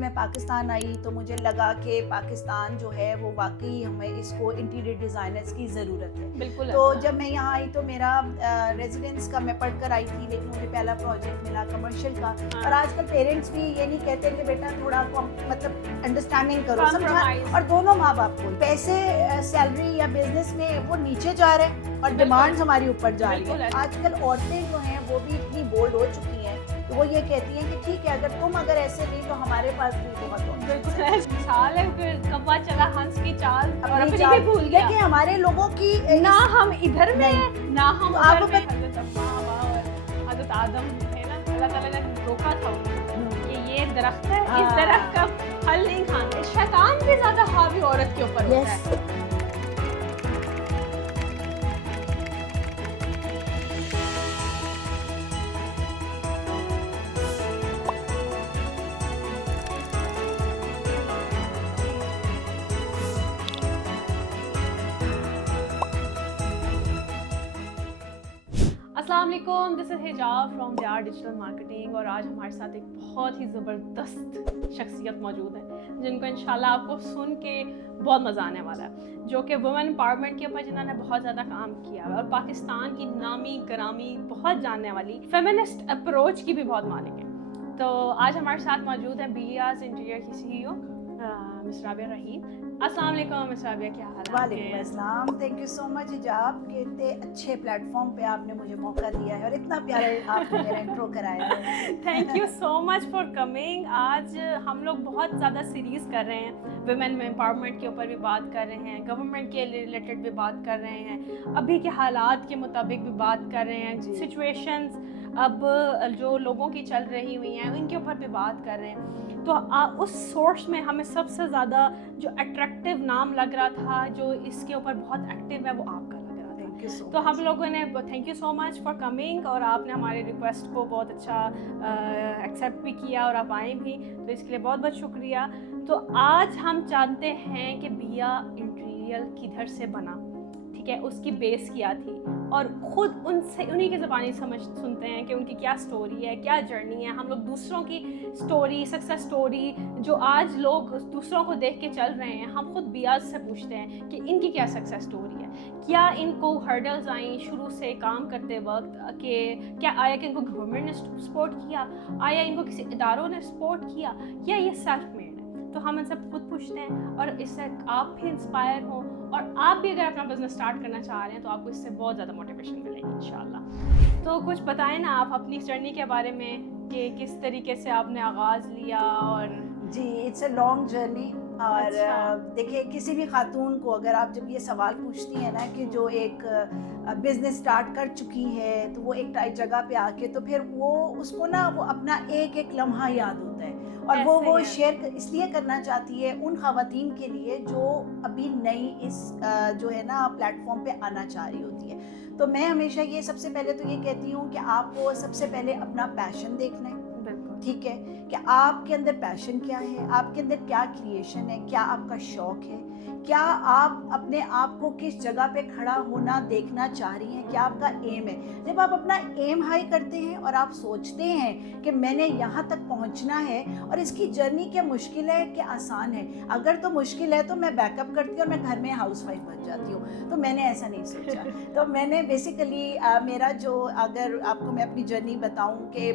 میں پاکستان آئی تو مجھے لگا کہ پاکستان جو ہے وہ واقعی ہمیں اس کو انٹیریئر ڈیزائنرز کی ضرورت ہے. بالکل. تو جب میں یہاں آئی تو میرا ریزیڈنس کا میں پڑھ کر آئی تھی, لیکن مجھے پہلا پروجیکٹ ملا کمرشل کا. اور آج کل پیرنٹس بھی یہ نہیں کہتے کہ بیٹا تھوڑا مطلب انڈرسٹینڈنگ کرو, سمجھا. اور دونوں ماں باپ کو پیسے سیلری یا بزنس میں وہ نیچے جا رہے ہیں اور ڈیمانڈز ہماری اوپر جا رہی ہیں. آج کل عورتیں جو ہیں وہ بھی اتنی بولڈ ہو چکی ہیں, تو وہ یہ کہتی ہیں کہ ٹھیک ہے اگر ایسے نہیں تو ہمارے پاس بھی بہت ہو. بالکل مثال ہے کہ کبا چلا ہنس کی چال اور اپنی بھی بھول گیا کہ ہمارے لوگوں کی نہ ہم ادھر میں نہ ہم آپ ادھر میں. حضرت ابا اور حضرت آدم ہے نا, اللہ تعالیٰ نے روکا تھا کہ یہ درخت ہے, اس درخت کا پھل نہیں کھانا. شیطان بھی زیادہ حاوی عورت کے اوپر ہوتا ہے. السلام علیکم, this is Hijab from D R digital marketing. اور آج ہمارے ساتھ ایک بہت ہی زبردست شخصیت موجود ہے جن کو انشاءاللہ آپ کو سن کے بہت مزہ آنے والا ہے, جو کہ وومن امپاورمنٹ کے اوپر جنہوں نے بہت زیادہ کام کیا ہے اور پاکستان کی نامی گرامی بہت جاننے والی فیمنسٹ اپروچ کی بھی بہت مالک ہے. تو آج ہمارے ساتھ موجود ہیں بیاز انٹیریئر کی سی ای او مس رابعہ رحیم. السلام علیکم مس رابعہ, کیا حال ہے؟ وعلیکم السلام. تھینک یو سو مچ حجاب کہ اتنے اچھے پلیٹ فارم پہ آپ نے مجھے موقع دیا ہے اور اتنا پیارا آپ نے میرا انٹرو کرایا ہے. Thank you so much for coming. آج ہم لوگ بہت زیادہ سیریز کر رہے ہیں, ویمن امپاورمنٹ کے اوپر بھی بات کر رہے ہیں, گورنمنٹ کے ریلیٹڈ بھی بات کر رہے ہیں, ابھی کے حالات کے مطابق بھی بات کر رہے ہیں, سچویشنز اب جو لوگوں کی چل رہی ہوئی ہیں ان کے اوپر بھی بات کر رہے ہیں. تو اس سورس میں ہمیں سب سے زیادہ جو اٹریکٹیو نام لگ رہا تھا, جو اس کے اوپر بہت ایکٹیو ہے, وہ آپ کا لگ رہا تھا. تو ہم لوگوں نے thank you so much for coming, اور آپ نے ہماری ریکویسٹ کو بہت اچھا ایکسیپٹ بھی کیا اور آپ آئیں بھی, تو اس کے لیے بہت بہت شکریہ. تو آج ہم جانتے ہیں کہ بیا انٹیریئر کدھر سے بنا, ٹھیک ہے, اس کی بیس کیا تھی, اور خود انہی کی زبانی سنتے ہیں کہ ان کی کیا سٹوری ہے, کیا جرنی ہے. ہم لوگ دوسروں کی سٹوری, سکسیس سٹوری جو آج لوگ دوسروں کو دیکھ کے چل رہے ہیں, ہم خود بیاز سے پوچھتے ہیں کہ ان کی کیا سکسیس سٹوری ہے, کیا ان کو ہرڈلز آئیں شروع سے کام کرتے وقت, کہ کیا آیا کہ ان کو گورنمنٹ نے سپورٹ کیا, آیا ان کو کسی اداروں نے سپورٹ کیا, یا یہ سیلف میڈ ہے. تو ہم ان سے خود پوچھتے ہیں, اور اس سے آپ بھی انسپائر ہوں, اور آپ بھی اگر اپنا بزنس اسٹارٹ کرنا چاہ رہے ہیں تو آپ کو اس سے بہت زیادہ موٹیویشن ملے گی انشاءاللہ. تو کچھ بتائیں نا آپ اپنی جرنی کے بارے میں کہ کس طریقے سے آپ نے آغاز لیا. اور جی اٹس اے لانگ جرنی. اور دیکھیے کسی بھی خاتون کو اگر آپ جب یہ سوال پوچھتی ہیں نا کہ جو ایک بزنس اسٹارٹ کر چکی ہے تو وہ ایک جگہ پہ آ کے تو پھر وہ اس کو نا وہ اپنا ایک ایک لمحہ یاد ہوتا ہے, اور وہ شیئر اس لیے کرنا چاہتی ہے ان خواتین کے لیے جو ابھی نئی اس جو ہے نا پلیٹ فارم پہ آنا چاہ رہی ہوتی ہے. تو میں ہمیشہ یہ سب سے پہلے تو یہ کہتی ہوں کہ آپ کو سب سے پہلے اپنا پیشن دیکھنا ہے, ٹھیک ہے, کہ آپ کے اندر پیشن کیا ہے, آپ کے اندر کیا کریشن ہے, کیا آپ کا شوق ہے, کیا آپ اپنے آپ کو کس جگہ پہ کھڑا ہونا دیکھنا چاہ رہی ہیں, کیا آپ کا ایم ہے. جب آپ اپنا ایم ہائی کرتے ہیں اور آپ سوچتے ہیں کہ میں نے یہاں تک پہنچنا ہے, اور اس کی جرنی کیا مشکل ہے کہ آسان ہے, اگر تو مشکل ہے تو میں بیک اپ کرتی ہوں اور میں گھر میں ہاؤس وائف بن جاتی ہوں. تو میں نے ایسا نہیں سوچا. تو میں نے بیسیکلی میرا جو, اگر آپ کو میں اپنی جرنی بتاؤں کہ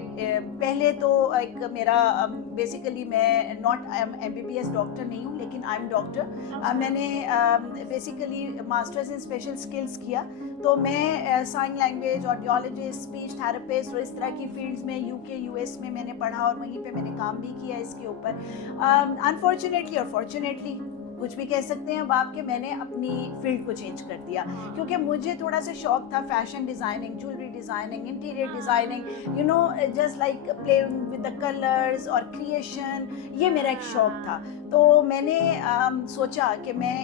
پہلے تو ایک میرا بیسیکلی میں not M B B S doctor نہیں ہوں, لیکن آئی ایم ڈاکٹر. میں نے basically masters in special skills کیا. تو میں sign language, audiologist, speech therapist اور اس طرح کی فیلڈز میں یو کے یو ایس میں نے پڑھا, اور وہیں پہ میں نے کام بھی کیا اس کے اوپر. انفارچونیٹلی اور فارچونیٹلی کچھ بھی کہہ سکتے ہیں باپ کہ میں نے اپنی فیلڈ کو چینج کر دیا, کیونکہ مجھے تھوڑا سا شوق تھا fashion designing, jewellery designing, interior designing, you know just like playing with the colours اور کریشن, یہ میرا ایک شوق تھا. تو میں نے سوچا کہ میں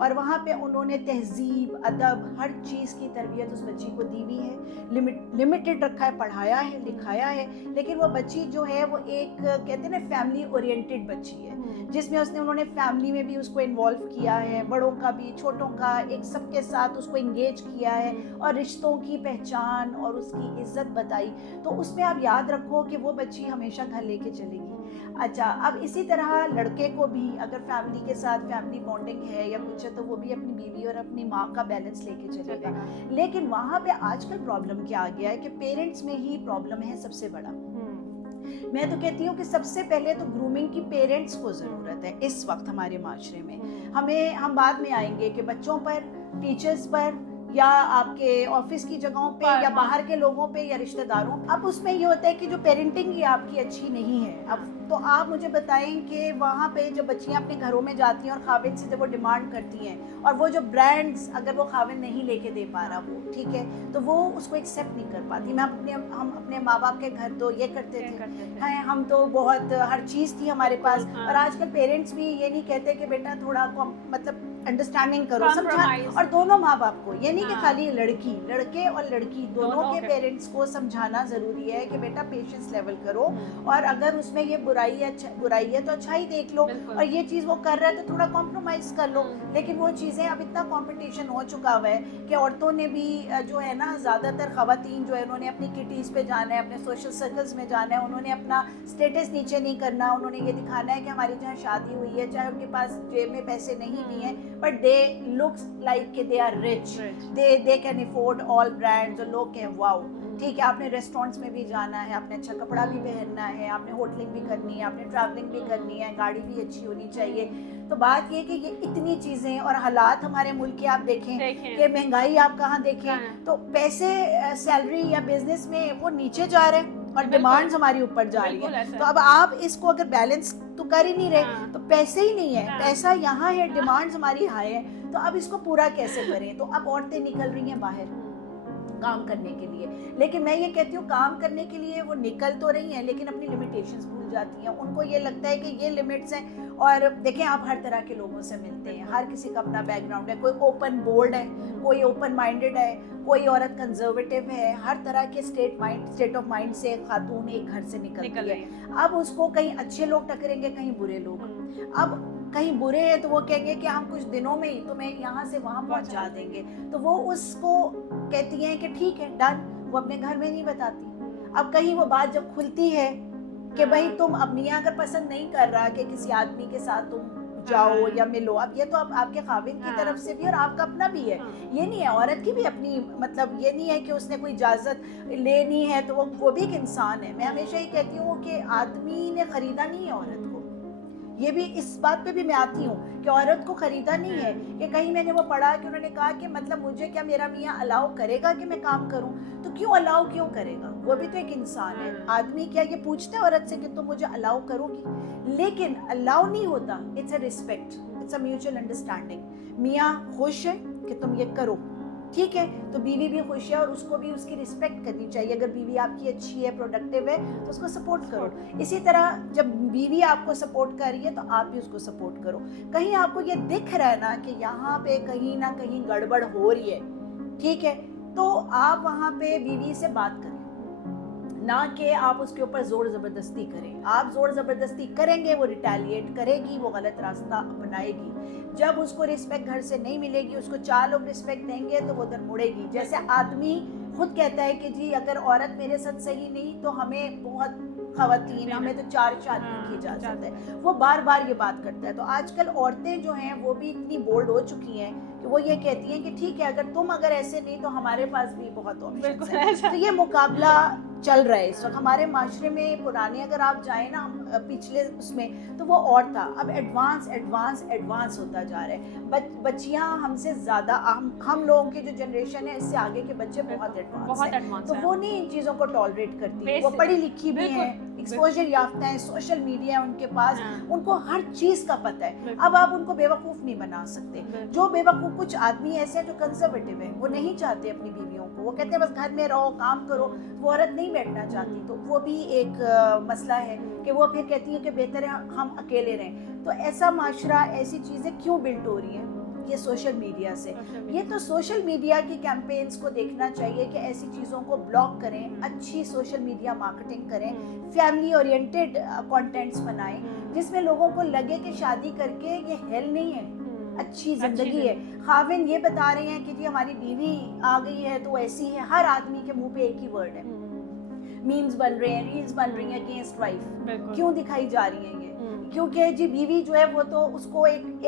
اور وہاں پہ انہوں نے تہذیب ادب ہر چیز کی تربیت اس بچی کو دی ہوئی ہے, لمیٹڈ رکھا ہے, پڑھایا ہے, لکھایا ہے, لیکن وہ بچی جو ہے وہ ایک کہتے ہیں نا فیملی اورینٹڈ بچی ہے, جس میں انہوں نے فیملی میں بھی اس کو انوالو کیا ہے, بڑوں کا بھی چھوٹوں کا, ایک سب کے ساتھ اس کو انگیج کیا ہے, اور رشتوں کی پہچان اور اس کی عزت بتائی. تو اس میں آپ یاد رکھو کہ وہ بچی ہمیشہ گھر لے کے چلے گی. اچھا, اب اسی طرح لڑکے کو بھی اگر فیملی کے ساتھ فیملی بانڈنگ ہے یا کچھ ہے تو وہ بھی اپنی بیوی اور اپنی ماں کا بیلنس لے کے چلے گا. لیکن وہاں پہ آج کل پرابلم کیا آ گیا ہے کہ پیرنٹس میں ہی پرابلم ہے سب سے بڑا. میں تو کہتی ہوں کہ سب سے پہلے تو گرومنگ کی پیرنٹس کو ضرورت ہے اس وقت ہمارے معاشرے میں. ہم بعد میں آئیں گے کہ بچوں پر, ٹیچرز پر, یا آپ کے آفس کی جگہوں پہ, یا باہر کے لوگوں پہ, یا رشتہ داروں. اب اس میں یہ ہوتا ہے کہ جو پیرنٹنگ ہی آپ کی اچھی نہیں ہے. اب تو آپ مجھے بتائیں کہ وہاں پہ جب بچیاں اپنے گھروں میں جاتی ہیں اور خاوند سے جب وہ ڈیمانڈ کرتی ہیں, اور وہ جو برانڈز اگر وہ خاوند نہیں لے کے دے پا رہا وہ ٹھیک ہے تو وہ اس کو ایکسیپٹ نہیں کر پاتی. ہم اپنے ماں باپ کے گھر تو یہ کرتے تھے, ہم تو بہت ہر چیز تھی ہمارے پاس. اور آج کل پیرنٹس بھی یہ نہیں کہتے کہ بیٹا تھوڑا مطلب انڈرسٹینڈنگ کرو, سمجھا. اور دونوں ماں باپ کو, یہ نہیں کہ خالی لڑکے اور لڑکی دونوں کے پیرنٹس کو سمجھانا ضروری ہے کہ بیٹا پیشنس لیول کرو, اور اگر اس میں یہ برائی ہے تو اچھائی دیکھ لو, اور یہ چیز وہ کر رہا ہے تو تھوڑا کمپرومائز کر لو. لیکن وہ چیزیں اب اتنا کمپٹیشن ہو چکا ہوا ہے کہ عورتوں نے بھی جو ہے نا, زیادہ تر خواتین جو ہے انہوں نے اپنی کٹیز پہ جانا ہے, اپنے سوشل سرکلز میں جانا ہے, انہوں نے اپنا اسٹیٹس نیچے نہیں کرنا, انہوں نے یہ دکھانا ہے کہ ہماری جہاں شادی ہوئی ہے چاہے ان کے پاس جیب میں پیسے نہیں بھی ہیں بٹ دے لکس لائک کہ they are rich, they can afford all brands. اور لوگ کہیں واؤ ٹھیک ہے, آپ نے ریسٹورینٹس میں بھی جانا ہے, آپ نے اچھا کپڑا بھی پہننا ہے, آپ نے ہوٹلنگ بھی کرنی ہے, آپ نے ٹریولنگ بھی کرنی ہے, گاڑی بھی اچھی ہونی چاہیے. تو بات یہ کہ یہ اتنی چیزیں اور حالات ہمارے ملک کے آپ دیکھیں کہ مہنگائی آپ کہاں دیکھیں تو پیسے سیلری یا بزنس میں وہ نیچے جا رہے ہیں اور ڈیمانڈز ہماری اوپر جا رہی ہیں. تو اب آپ اس کو اگر بیلنس تو کر ہی نہیں رہے تو پیسے ہی نہیں ہے, پیسہ یہاں ہے, ڈیمانڈز ہماری ہائی ہے, تو اب اس کو پورا کیسے کریں. تو اب عورتیں نکل رہی ہیں باہر کام کرنے کے لیے, لیکن میں یہ کہتی ہوں کام کرنے کے لیے وہ نکل تو رہی ہیں لیکن اپنی لمیٹیشنز بھول جاتی ہیں. ان کو یہ لگتا ہے کہ یہ لمٹس ہیں. اور دیکھیں آپ ہر طرح کے لوگوں سے ملتے ہیں, ہر کسی کا اپنا بیک گراؤنڈ ہے, کوئی اوپن بولڈ ہے, کوئی اوپن مائنڈڈ ہے, کوئی عورت کنزرویٹو ہے, ہر طرح کے اسٹیٹ آف مائنڈ سے خاتون ایک گھر سے نکلتی ہے. اب اس کو کہیں اچھے لوگ ٹکریں گے, کہیں برے لوگ. اب کہیں برے ہیں تو وہ کہیں گے کہ ہم کچھ دنوں میں ہی تمہیں یہاں سے وہاں پہنچا دیں گے, تو وہ اس کو کہتی ہیں کہ ٹھیک ہے ڈن, وہ اپنے گھر میں نہیں بتاتی. اب کہیں وہ بات جب کھلتی ہے کہ بھائی تم اب میاں اگر پسند نہیں کر رہا کہ کسی آدمی کے ساتھ تم جاؤ یا ملو, اب یہ تو اب آپ کے خاوند کی طرف سے بھی اور آپ کا اپنا بھی ہے, یہ نہیں ہے. عورت کی بھی اپنی مطلب یہ نہیں ہے کہ اس نے کوئی اجازت لینی ہے تو وہ بھی ایک انسان ہے. میں ہمیشہ یہ کہتی ہوں کہ آدمی نے خریدا نہیں ہے عورت کو, یہ بھی اس بات پہ بھی میں آتی ہوں کہ عورت کو خریدا نہیں ہے. کہ کہیں میں نے وہ پڑھا کہ انہوں نے کہا کہ مطلب مجھے کیا میرا میاں الاؤ کرے گا کہ میں کام کروں, تو کیوں الاؤ کیوں کرے گا, وہ بھی تو ایک انسان ہے. آدمی کیا یہ پوچھتا ہے عورت سے کہ تم مجھے الاؤ کرو گی, لیکن الاؤ نہیں ہوتا, it's a respect, it's a mutual understanding. میاں خوش ہے کہ تم یہ کرو, ٹھیک ہے, تو بیوی بھی خوش ہے اور اس کو بھی اس کی رسپیکٹ کرنی چاہیے. اگر بیوی آپ کی اچھی ہے, پروڈکٹیو ہے, تو اس کو سپورٹ کرو. اسی طرح جب بیوی آپ کو سپورٹ کر رہی ہے تو آپ بھی اس کو سپورٹ کرو. کہیں آپ کو یہ دکھ رہا ہے نا کہ یہاں پہ کہیں نہ کہیں گڑبڑ ہو رہی ہے, ٹھیک ہے, تو آپ وہاں پہ بیوی سے بات کریں, نہ کہ آپ اس کے اوپر زور زبردستی کریں. آپ زور زبردستی کریں گے وہ ریٹیلیٹ کرے گی, وہ غلط راستہ اپنائے گی. جب اس کو رسپیکٹ گھر سے نہیں ملے گی, اس کو 4 لوگ رسپیکٹ دیں گے تو وہ ادھر مڑے گی. جیسے آدمی خود کہتا ہے کہ جی اگر عورت میرے ساتھ صحیح نہیں تو ہمیں بہت خواتین, ہمیں تو 4 شادیوں کی اجازت ہے, وہ بار بار یہ بات کرتا ہے. تو آج کل عورتیں جو ہیں وہ بھی اتنی بولڈ ہو چکی ہیں کہ وہ یہ کہتی ہیں کہ ٹھیک ہے اگر تم اگر ایسے نہیں تو ہمارے پاس بھی بہت آپشنز ہیں. تو یہ مقابلہ چل رہا ہے اس وقت ہمارے معاشرے میں. پرانے اگر آپ جائیں نا پچھلے اس میں تو وہ اور تھا, اب ایڈوانس ہوتا جا رہا ہے. بچیاں ہم سے زیادہ, ہم لوگوں کی جو جنریشن ہے اس سے آگے کے بچے بہت ایڈوانس ہیں, تو وہ نہیں ان چیزوں کو ٹالریٹ کرتی. وہ پڑھی لکھی بھی ہیں, ایکسپوجر یافتہ ہیں, سوشل میڈیا ہے ان کے پاس, ان کو ہر چیز کا پتہ ہے. اب آپ ان کو بیوقوف نہیں بنا سکتے. جو بیوقوف, کچھ آدمی ایسے ہیں جو کنزرویٹو ہیں, وہ نہیں چاہتے اپنی بیویوں کو, وہ کہتے ہیں بس گھر میں رہو, کام کرو. وہ عورت نہیں بیٹھنا چاہتی, تو وہ بھی ایک مسئلہ ہے کہ وہ پھر کہتی ہیں کہ بہتر ہے ہم اکیلے رہیں. تو ایسا معاشرہ, ایسی چیزیں کیوں بلڈ ہو رہی ہیں, یہ سوشل میڈیا سے. یہ تو سوشل میڈیا کی کیمپینز کو دیکھنا چاہیے کہ ایسی چیزوں کو بلاک کریں, اچھی سوشل میڈیا مارکیٹنگ کریں, فیملی اورینٹیڈ کانٹینٹس بنائیں جس میں لوگوں کو لگے کہ شادی کر کے یہ ہیل نہیں ہے, اچھی زندگی ہے. خاوند یہ بتا رہے ہیں کہ جی ہماری بیوی آ گئی ہے تو ایسی ہے, ہر آدمی کے منہ پہ ایک ہی ورڈ ہے, میمز بن رہے ہیں, ریلز بن رہی ہیں اگینسٹ وائف. کیوں دکھائی جا رہی ہیں یہ؟ کیونکہ جی بیوی جو ہے وہ تو اس کو ایک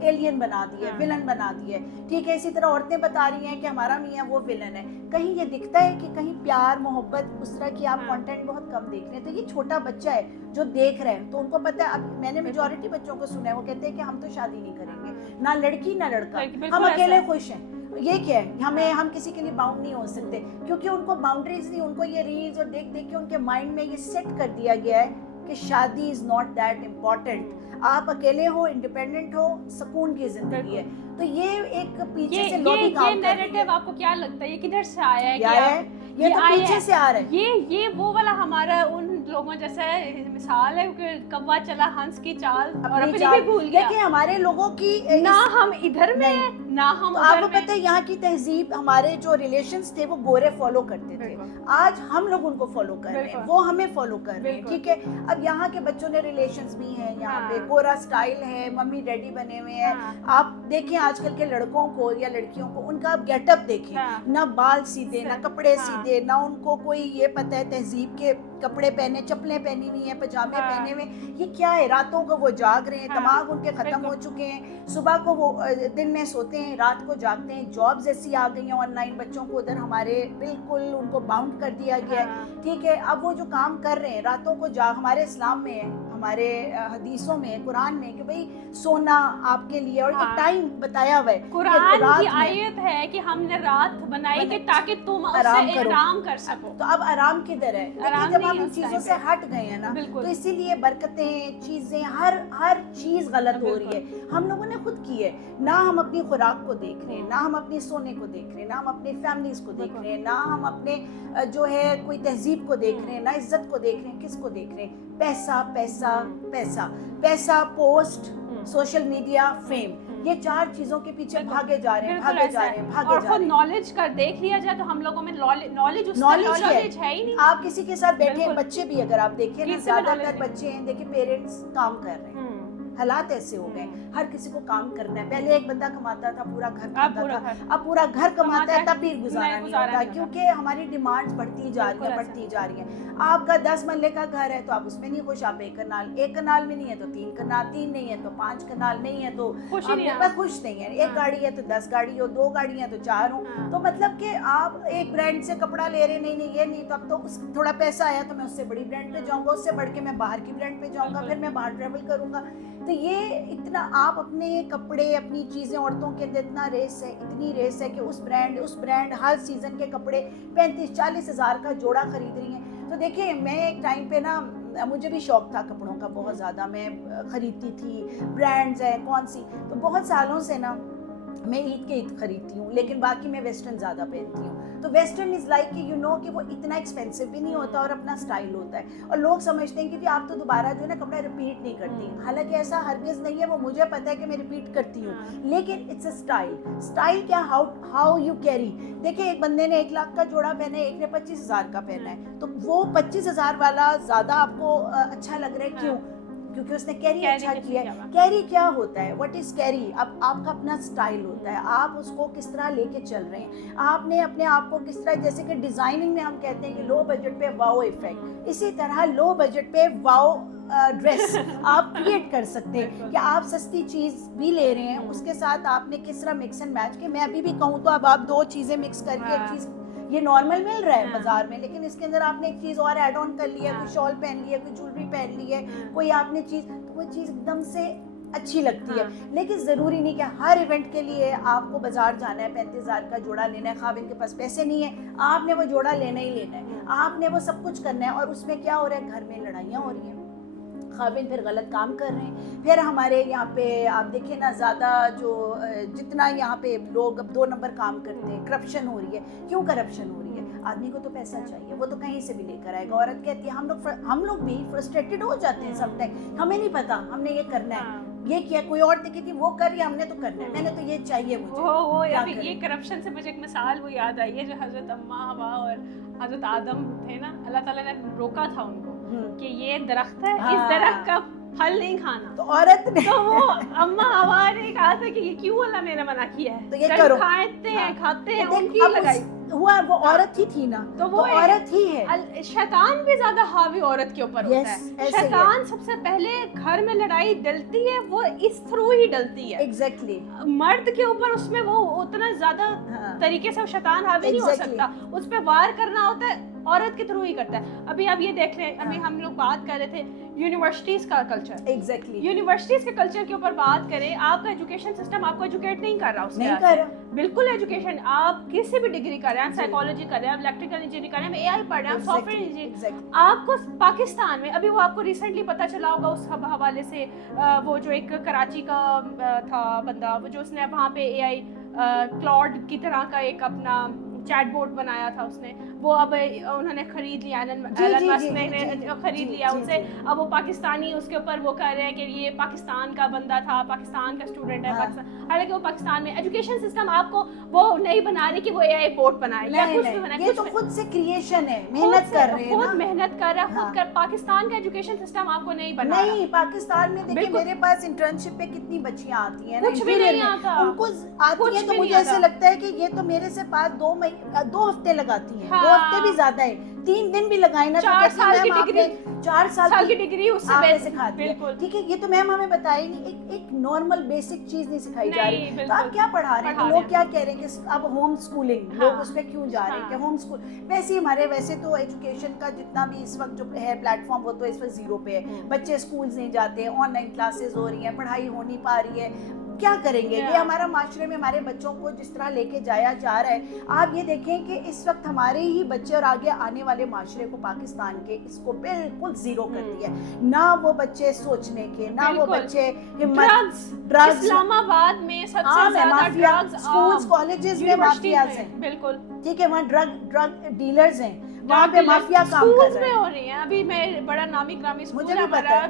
ایلین بنا دی ہے, ولن بنا دی ہے, ٹھیک ہے. اسی طرح عورتیں بتا رہی ہیں کہ ہمارا میاں وہ ولن ہے. کہیں یہ دکھتا ہے کہ کہیں پیار محبت اس طرح کی آپ کانٹینٹ بہت کم دیکھ رہے ہیں. تو یہ چھوٹا بچہ ہے جو دیکھ رہے ہیں تو ان کو پتہ ہے. اب میں نے میجورٹی بچوں کو سنا ہے وہ کہتے ہیں کہ ہم تو شادی نہیں کریں گے, نہ لڑکی نہ لڑکا, ہم اکیلے خوش ہیں. یہ کیا ہے, ہم کسی کے لیے باؤنڈ نہیں ہو سکتے کیونکہ ان کو باؤنڈریز نہیں, ان کو یہ ریلز اور دیکھ دیکھ کے ان کے مائنڈ میں یہ سیٹ کر دیا گیا ہے کہ شادی از ناٹ دیٹ امپورٹنٹ. آپ اکیلے ہو, انڈیپینڈنٹ ہو, سکون کی زندگی ہے. تو یہ ایک پیچھے سے لوبی کام کر رہی ہے. آپ کو کیا لگتا ہے یہ کدھر سے آیا ہے؟ کیا ہے یہ تو پیچھے سے آ رہا ہے. یہ وہ والا ہمارا ان لوگوں جیسا مثال ہے کہ کوا چلا ہنس کی چال اور اپنی بھی بھول گیا. کہ ہمارے لوگوں کی نہ ہم ادھر میں ہیں نہ ہم ادھر میں. آپ کو پتہ ہے یہاں کی تہذیب, ہمارے جو ریلیشنز تھے وہ گورے فالو کرتے تھے, آج ہم لوگ ان کو فالو کر رہے ہیں, وہ ہمیں فالو کر رہے ہیں. ٹھیک ہے, اب یہاں کے بچوں نے ریلیشنز بھی ہیں, یہاں پہ گورا سٹائل ہے, ممی ڈیڈی بنے ہوئے ہیں. آپ دیکھیں آج کل کے لڑکوں کو یا لڑکیوں کو, ان کا گیٹ اپ دیکھیں, نہ بال سیدھے, نہ کپڑے سیدھے, نہ ان کو کوئی یہ پتہ ہے تہذیب کے کپڑے پہنے, چپلیں پہنی ہوئی ہیں, پجامے پہنے ہوئے. یہ کیا ہے؟ راتوں کو وہ جاگ رہے ہیں, دماغ ان کے ختم ہو چکے ہیں. صبح کو وہ دن میں سوتے ہیں, رات کو جاگتے ہیں. جابز ایسی آ گئی ہیں آن لائن, بچوں کو ادھر ہمارے بالکل ان کو باؤنڈ کر دیا گیا ہے. ٹھیک ہے, اب وہ جو کام کر رہے ہیں راتوں کو ہمارے اسلام میں ہے, ہمارے حدیثوں میں, قرآن میں, کہ بھئی سونا آپ کے لیے اور ایک ٹائم بتایا ہوا ہے. قرآن کی آیت ہے کہ ہم نے رات بنائی کہ تاکہ تم آرام کر سکو. تو اب آرام کدھر ہے؟ جب ہم ان چیزوں سے ہٹ گئے ہیں نا, تو اسی لیے برکتیں, چیزیں, ہر چیز غلط ہو رہی ہے. ہم لوگوں نے خود کی ہے. نہ ہم اپنی خوراک کو دیکھ رہے ہیں, نہ ہم اپنی سونے کو دیکھ رہے ہیں, نہ ہم اپنی فیملیز کو دیکھ رہے ہیں, نہ ہم اپنے جو ہے کوئی تہذیب کو دیکھ رہے ہیں, نہ عزت کو دیکھ رہے ہیں. کس کو دیکھ رہے ہیں؟ پیسہ پیسہ پیسہ پیسہ, پوسٹ, سوشل میڈیا, فیم. یہ چار چیزوں کے پیچھے بھاگے جا رہے ہیں, بھاگے جا رہے ہیں, بھاگے جا رہے ہیں. اور نالج کا دیکھ لیا جائے تو ہم لوگوں میں نالج ہے ہی نہیں. آپ کسی کے ساتھ بیٹھے, بچے بھی اگر آپ دیکھیں نا, زیادہ تر بچے ہیں دیکھیں پیرنٹس کام کر رہے ہیں. حالات ایسے ہو گئے, ہر کسی کو کام کرنا ہے. پہلے ایک بندہ کماتا تھا, پورا گھر کماتا تھا, اب پورا گھر کماتا ہے, تب بھی گزارا نہیں ہوتا کیونکہ ہماری ڈیمانڈز بڑھتی جا رہی ہیں, بڑھتی جا رہی ہیں. آپ کا 10 مرلے کا گھر ہے تو آپ اس میں نہیں خوش, آپ ایک کنال میں نہیں ہے تو 3 کنال, 3 نہیں ہے تو 5 کنال نہیں ہے تو خوش نہیں ہے. ایک گاڑی ہے تو 10 گاڑی ہو, 2 گاڑی ہیں تو 4 ہوں. تو مطلب کہ آپ ایک برانڈ سے کپڑا لے رہے, نہیں یہ نہیں, تو اب تو تھوڑا پیسہ آیا تو میں اس سے بڑی برانڈ پہ جاؤں گا, اس سے بڑھ کے میں باہر کی برانڈ پہ جاؤں گا, پھر میں باہر ٹریول کروں گا. تو یہ اتنا آپ اپنے کپڑے, اپنی چیزیں, عورتوں کے اندر اتنا ریس ہے, اتنی ریس ہے کہ اس برانڈ ہر سیزن کے کپڑے 35-40 ہزار کا جوڑا خرید رہی ہیں. تو دیکھیں میں ایک ٹائم پہ نا, مجھے بھی شوق تھا کپڑوں کا بہت زیادہ, میں خریدتی تھی, برانڈز ہیں کون سی. تو بہت سالوں سے نا میں عید کے عید خریدتی ہوں, لیکن باقی میں ویسٹرن زیادہ پہنتی ہوں. تو ویسٹرن از لائک کہ کہ وہ اتنا ایکسپینسو بھی نہیں ہوتا اور اپنا اسٹائل ہوتا ہے. اور لوگ سمجھتے ہیں کہ آپ تو دوبارہ جو ہے نا کپڑا رپیٹ نہیں کرتی, حالانکہ ایسا ہرگز نہیں ہے. وہ مجھے پتہ ہے کہ میں رپیٹ کرتی ہوں, لیکن اٹس اے اسٹائل کیا, ہاؤ یو کیری. دیکھیں ایک بندے نے 1 لاکھ کا جوڑا پہنا ہے, ایک نے 25,000 کا پہنا ہے, تو وہ 25,000 والا زیادہ آپ کو اچھا لگ رہا ہے. کیوں؟ کیونکہ اس نے کیری اچھا کیا ہے. کیری کیا ہوتا ہے؟ What is carry? اب آپ کا اپنا سٹائل ہوتا ہے, آپ اس کو کس طرح لے کے چل رہے ہیں, آپ نے اپنے آپ کو کس طرح, جیسے کہ ڈیزائننگ میں ہم کہتے ہیں کہ لو بجٹ پہ واؤ ایفیکٹ, اسی طرح لو بجٹ پہ واؤ ڈریس آپ کریٹ کر سکتے ہیں کہ آپ سستی چیز بھی لے رہے ہیں, اس کے ساتھ آپ نے کس طرح مکس اینڈ میچ. کہ میں ابھی بھی کہوں تو اب آپ 2 چیزیں مکس کر کے ایک چیز, یہ نارمل مل رہا ہے بازار میں, لیکن اس کے اندر آپ نے ایک چیز اور ایڈ آن کر لی ہے, کوئی شال پہن لی ہے, کوئی جولری پہن لی ہے, کوئی آپ نے چیز, تو وہ چیز ایک دم سے اچھی لگتی ہے. لیکن ضروری نہیں کہ ہر ایونٹ کے لیے آپ کو بازار جانا ہے, 35,000 کا جوڑا لینا ہے, خاوند کے پاس پیسے نہیں ہے, آپ نے وہ جوڑا لینا ہی لینا ہے, آپ نے وہ سب کچھ کرنا ہے. اور اس میں کیا ہو رہا ہے, گھر میں لڑائیاں ہو رہی ہیں, خاوند پھر غلط کام کر رہے ہیں. پھر ہمارے یہاں پہ آپ دیکھیں نا, زیادہ جو جتنا یہاں پہ لوگ اب 2 نمبر کام کرتے ہیں, کرپشن ہو رہی ہے. کیوں کرپشن ہو رہی ہے؟ آدمی کو تو پیسہ چاہیے, وہ تو کہیں سے بھی لے کر آئے گا. عورت کہتی ہے, ہم لوگ بھی فرسٹریٹڈ ہو جاتے ہیں سم ٹائم, ہمیں نہیں پتا ہم نے یہ کرنا ہے, یہ کیا, کوئی اور دیکھی تھی وہ کر رہی, ہم نے تو کرنا ہے, میں نے تو یہ چاہیے مجھے. وہ کیا ابھی کریں؟ یہ کرپشن سے مجھے ایک مثال وہ یاد آئی ہے جو حضرت اماں ہوا اور حضرت آدم تھے نا, اللہ تعالیٰ نے روکا تھا ان کو کہ یہ درخت ہے, اس درخت کا پھل نہیں کھانا, تو عورت نے تو وہ اماں ہوا نے کہا تھا کہ یہ کیوں اللہ نے منع کیا ہے, تو یہ کرو, کھاتے ہیں, ان کی اب لگائی ہوا وہ عورت ہی تھی نا, تو وہ عورت ہی ہے. شیطان بھی زیادہ حاوی عورت کے اوپر ہوتا ہے. شیطان سب سے پہلے گھر میں لڑائی ڈلتی ہے وہ اس تھرو ہی ڈلتی ہے, ایگزیکٹلی مرد کے اوپر اس میں وہ اتنا زیادہ طریقے سے شیطان حاوی نہیں ہو سکتا, اس پہ وار کرنا ہوتا ہے عورت کے تھرو ہی کرتا ہے. ابھی آپ یہ دیکھ لیں, ابھی ہم لوگ بات کر رہے تھے یونیورسٹیز کا کلچر, ایگزیکٹلی یونیورسٹیز کے کلچر کے اوپر بات کریں, آپ کا ایجوکیشن سسٹم آپ کو ایجوکیٹ نہیں کر رہا, اس نہیں کر رہا, بالکل ایجوکیشن آپ کسی بھی ڈگری کر رہے ہیں, سائیکالوجی کر رہے ہیں, الیکٹریکل انجینئرنگ کر رہے ہیں, اے آئی پڑھ رہے ہیں, سافٹ ویئر انجینئرنگ, آپ کو پاکستان میں ابھی وہ آپ کو ریسنٹلی پتہ چلا ہوگا اس حوالے سے, وہ جو ایک کراچی کا تھا بندہ, وہ جو اس نے وہاں پہ اے آئی کلاؤڈ کی طرح کا ایک اپنا چیٹ بورڈ بنایا تھا اس نے, وہ اب انہوں نے خرید لیا, ایلن مسک نے خرید لیا ان سے, اب وہ پاکستانی اس کے اوپر وہ کہہ رہے ہیں کہ یہ پاکستان کا بندہ تھا, پاکستان کا اسٹوڈنٹ ہے, حالانکہ وہ پاکستان میں ایجوکیشن سسٹم آپ کو وہ نہیں بنا رہے کہ وہ اے آئی بورڈ بنائے یا کچھ بھی بنائے, یہ تو خود سے کریشن ہے, محنت کر رہے ہیں, خود محنت کر رہا ہے, خود کر. پاکستان کا ایجوکیشن سسٹم آپ کو نہیں بنا, نہیں پاکستان میں دیکھیں میرے پاس انٹرنشپ پہ کتنی بچیاں آتی ہیں, کچھ بھی نہیں آتا, ان کو آتی ہیں تو مجھے ایسا لگتا ہے کہ یہ تو میرے سے پاس 2 ہفتے لگاتی ہیں, 2 ہفتے بھی زیادہ ہے, 3 دن بھی لگائیں نا, 4 سال کی ڈگری, 4 سال کی ڈگری اس سے سکھاتی ہے, ٹھیک ہے, یہ تو میم ہمیں بتائی نہیں, ایک نارمل بیسک چیز نہیں سکھائی جا رہی, تو آپ کیا پڑھا رہے ہیں, لوگ کیا کہہ رہے ہیں کہ اب ہوم اسکولنگ, لوگ اس پہ کیوں جا رہے ہیں کہ ہوم اسکول, ویسے ہمارے ویسے تو ایجوکیشن کا جتنا بھی اس وقت جو ہے پلیٹ فارم وہ تو اس وقت 0 پہ ہے, بچے اسکولز نہیں جاتے ہیں, آن لائن کلاسز ہو رہی ہیں, پڑھائی ہو نہیں پا رہی ہے, کیا کریں گے, یہ ہمارا معاشرے میں ہمارے بچوں کو جس طرح لے کے جایا جا رہا ہے, آپ یہ دیکھیں کہ اس وقت ہمارے ہی بچے اور آگے آنے والے معاشرے کو پاکستان کے اس کو بالکل 0 کر دیا ہے, نہ وہ بچے سوچنے کے, نہ وہ بچے ڈرگز, اسلام آباد میں سب سے زیادہ ڈرگز, اسکولز کالجز میں مافیاز ہیں, بالکل ٹھیک ہے, وہاں ڈرگ ڈیلرز ہیں, وہاں پہ مافیا کام کر رہے ہیں, ہو رہی ہیں. ابھی میں بڑا نامی گرامی اسکول مجھے بھی پتہ ہے,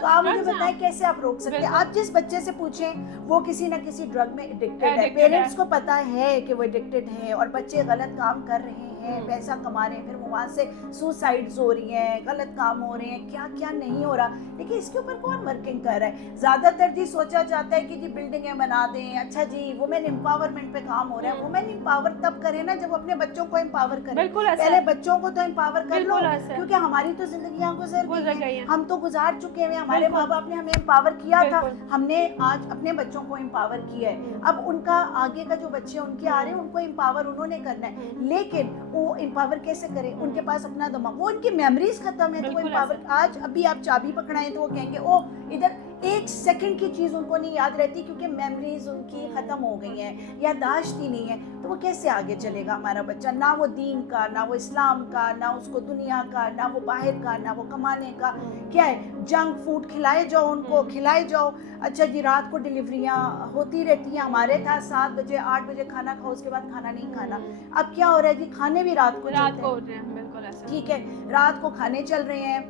تو آپ مجھے بتائیں کیسے آپ روک سکتے ہیں, آپ جس بچے سے پوچھیں وہ کسی نہ کسی ڈرگ میں ایڈکٹڈ ہے, پیرنٹس کو پتا ہے کہ وہ ایڈکٹڈ ہے اور بچے غلط کام کر رہے ہیں, پیسہ کما رہے ہیں, پھر وہاں سے سوسائڈز ہو رہی ہیں, غلط کام ہو رہے ہیں, کیا کیا نہیں ہو رہا, لیکن اس کے اوپر کون ورکنگ کر رہا ہے, زیادہ تر جی سوچا جاتا ہے کہ جی بلڈنگیں بنا دیں, اچھا جی وومن امپاورمنٹ پہ کام ہو رہا ہے, وومن امپاور تب کرے نا جب اپنے بچوں کو امپاور کریں, پہلے بچوں کو تو امپاور کر لو, کیونکہ ہماری تو زندگیاں گزر گئی ہیں, ہم تو گزار چکے ہیں, ہمارے ماں باپ نے ہمیں امپاور کیا تھا, ہم نے آج اپنے بچوں کو امپاور کیا ہے, اب ان کا آگے کا جو بچے ان کے آ رہے ہیں ان کو امپاور انہوں نے کرنا ہے, لیکن وہ امپاور کیسے کریں, ان کے پاس اپنا دماغ, وہ ان کی میموریز ختم ہے, تو وہ امپاور, آج ابھی آپ چابی پکڑائیں تو وہ کہیں گے او ادھر, 1 سیکنڈ کی چیز ان کو نہیں یاد رہتی کیونکہ میموریز ان کی ختم ہو گئی ہیں, یادداشت ہی نہیں ہے, تو وہ کیسے آگے چلے گا ہمارا بچہ, نہ وہ دین کا, نہ وہ اسلام کا, نہ اس کو دنیا کا, نہ وہ باہر کا, نہ وہ کمانے کا, کیا ہے جنک فوڈ کھلائے جاؤ, ان کو کھلائے جاؤ, اچھا جی رات کو ڈیلیوریاں ہوتی رہتی ہیں, ہمارے تھا 7 بجے 8 بجے کھانا کھاؤ, اس کے بعد کھانا نہیں کھانا, اب کیا ہو رہا ہے جی کھانے بھی رات کو چلتے ہیں, بالکل ایسا, ٹھیک ہے, رات کو کھانے چل رہے ہیں,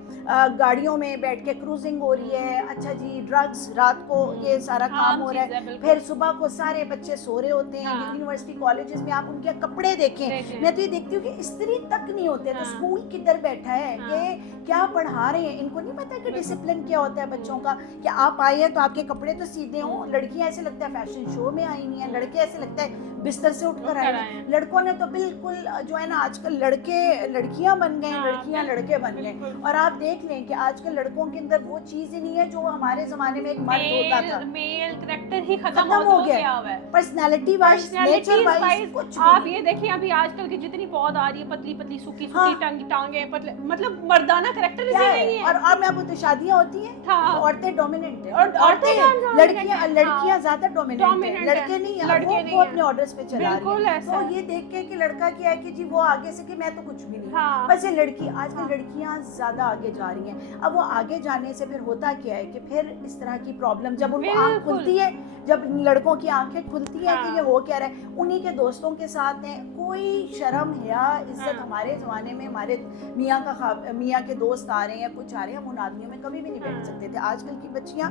گاڑیوں میں بیٹھ کے کروزنگ ہو رہی ہے, اچھا جی ڈرگس رات کو, یہ سارا کام ہو رہا ہے, پھر صبح کو سارے بچے سو رہے ہوتے ہیں, یونیورسٹی کالجز میں آپ ان کے کپڑے دیکھیں, میں تو یہ دیکھتی ہوں کہ استری تک نہیں ہوتے, تو اسکول کدھر بیٹھا ہے, یہ کیا پڑھا رہے ہیں, ان کو نہیں پتا کہ ڈسپلن کیا ہوتا ہے بچوں کا, کہ آپ آئے ہیں تو آپ کے کپڑے تو سیدھے ہوں, لڑکیاں ایسے لگتا ہے فیشن شو میں آئی نہیں ہیں, لڑکے ایسے لگتا ہے بستر سے اٹھ کر آئے ہیں, لڑکوں نے تو بالکل جو ہے نا آج کل لڑکے لڑکیاں بن گئے, لڑکیاں لڑکے بن گئے, اور آپ دیکھ لیں کہ آج کل لڑکوں کے اندر وہ چیز ہی نہیں ہے جو ہمارے زمانے میں ایک مرد ہوتا تھا, میل کریکٹر ہی ختم ہو گیا, پرسنالٹی وائز, نیچر وائز کچھ بھی. آپ یہ دیکھیں ابھی آج کل کی جتنی پود آ رہی ہے, پتلی پتلی سوکھی سوکھی ٹانگیں, مطلب مردانہ کریکٹر ہی نہیں ہے, اور میں بولتی شادیاں ہوتی ہیں عورتیں ڈومیننٹ ہیں, اور عورتیں لڑکیاں زیادہ ڈومیننٹ ہیں, لڑکے نہیں, وہ اپنے آرڈرز پہ چلا رہی ہیں, تو یہ دیکھ کے کہ لڑکا کیا ہے کہ جی وہ آگے سے کہ میں تو کچھ بھی نہیں, بس یہ لڑکی, آج کل لڑکیاں زیادہ آگے جا رہی ہیں, اب وہ آگے جانے سے پھر ہوتا کیا ہے کہ پھر اس طرح کی پرابلم, جب ان کو آنکھ کھلتی ہے, جب لڑکوں کی آنکھیں کھلتی ہیں کہ یہ ہو کیا رہا ہے, انہی کے دوستوں کے ساتھ ہیں, کوئی شرم حیا عزت, ہمارے زمانے میں ہمارے میاں کے دوست آ رہے ہیں, کچھ آ رہے ہیں, ہم ان آدمیوں میں کبھی بھی نہیں بیٹھ سکتے تھے, آج کل کی بچیاں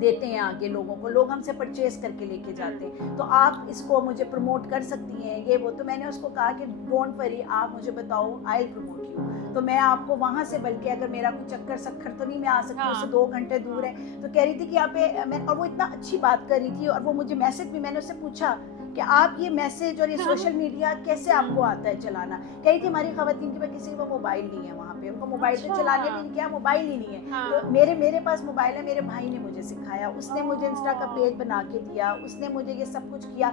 دیتے ہیں آگے لوگوں کو, لوگ ہم سے پرچیز کر کے لے کے جاتے ہیں, تو آپ اس کو مجھے پروموٹ کر سکتی ہیں یہ وہ. تو میں نے اس کو کہا کہ ڈونٹ وری, آپ مجھے بتاؤ, آئی پروموٹ یو. تو میں آپ کو وہاں سے, بلکہ اگر میرا کوئی چکر سکھر تو نہیں میں آ سکتی, اس سے 2 گھنٹے دور ہے. تو کہہ رہی تھی کہ آپ اور وہ اتنا اچھی بات کر رہی تھی, اور وہ مجھے میسج بھی, میں نے اس سے پوچھا کہ آپ یہ میسج اور یہ سوشل میڈیا کیسے آپ کو آتا ہے چلانا. کہہ رہی تھی ہماری خواتین کے پاس کسی کو موبائل نہیں ہے وہاں پہ, ان کو موبائل تو چلانے بھی نہیں, کیا موبائل ہی نہیں ہے. تو میرے پاس موبائل ہے, میرے بھائی نے مجھے سکھایا, اس نے مجھے انسٹا کا پیج بنا کے دیا, اس نے مجھے یہ سب کچھ کیا.